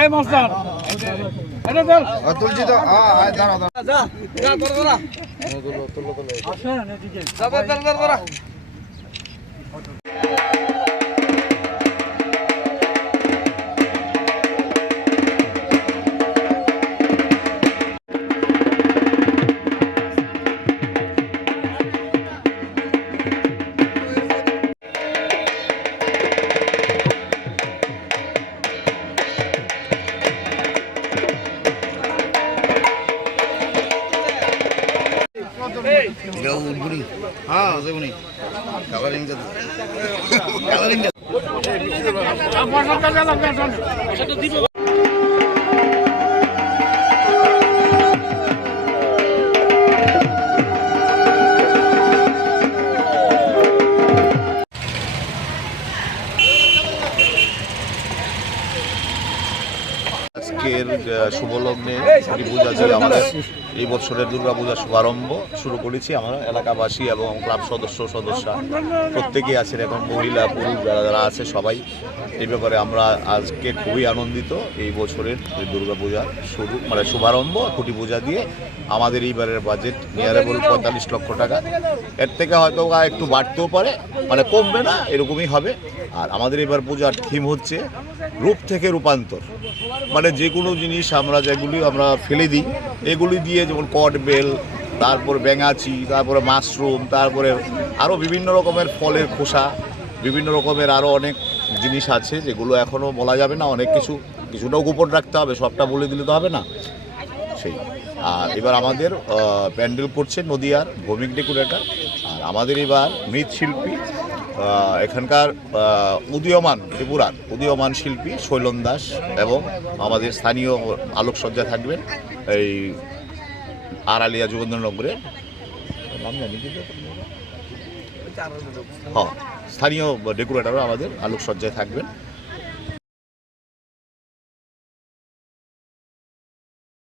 এই মাস্টার এটা চল তুলছি তো দাঁড়া দাঁড়া যা যা ধর আসেন এদিকে ধর আজকের শুভ লগ্নে পূজা দিয়ে আমাদের এই বছরের দুর্গাপূজার শুভারম্ভ শুরু করেছি। আমরা এলাকাবাসী এবং ক্লাব সদস্যরা প্রত্যেকেই আছেন, এখন মহিলা পুরুষ যারা আছে সবাই এই ব্যাপারে আমরা আজকে খুবই আনন্দিত। এই বছরের দুর্গাপূজার শুরু মানে শুভারম্ভ খুঁটি পূজা দিয়ে আমাদের এইবারের বাজেট নিয়ারেবল 45 লক্ষ টাকা। এর থেকে হয়তো একটু বাড়তেও পারে, মানে কমবে না, এরকমই হবে। আর আমাদের এবার পূজার থিম হচ্ছে রূপ থেকে রূপান্তর, মানে যে কোনো জিনিস যেগুলি আমরা ফেলে দিই এগুলি দিয়ে, যেমন কট বেল, তারপর ব্যাঙাচি, তারপরে মাশরুম, তারপরে আরও বিভিন্ন রকমের ফলের খোসা, বিভিন্ন রকমের আরও অনেক জিনিস আছে যেগুলো এখনও বলা যাবে না, অনেক কিছুটাও গোপন রাখতে হবে, সবটা বলে দিলে তো হবে না সেই। আর এবার আমাদের প্যান্ডেল করছে নদিয়ার ভৌমিক ডেকোরেটর। আর আমাদের এবার মৃৎশিল্পী এখানকার উদীয়মান ত্রিপুরার উদীয়মান শিল্পী শৈলন দাস এবং আমাদের স্থানীয় আলোকসজ্জা থাকবেন এই আড়ালিয়া যোগেন্দ্রনগরের নাম জানি কিন্তু স্থানীয় ডেকোরেটরও আমাদের আলোকসজ্জায় থাকবেন।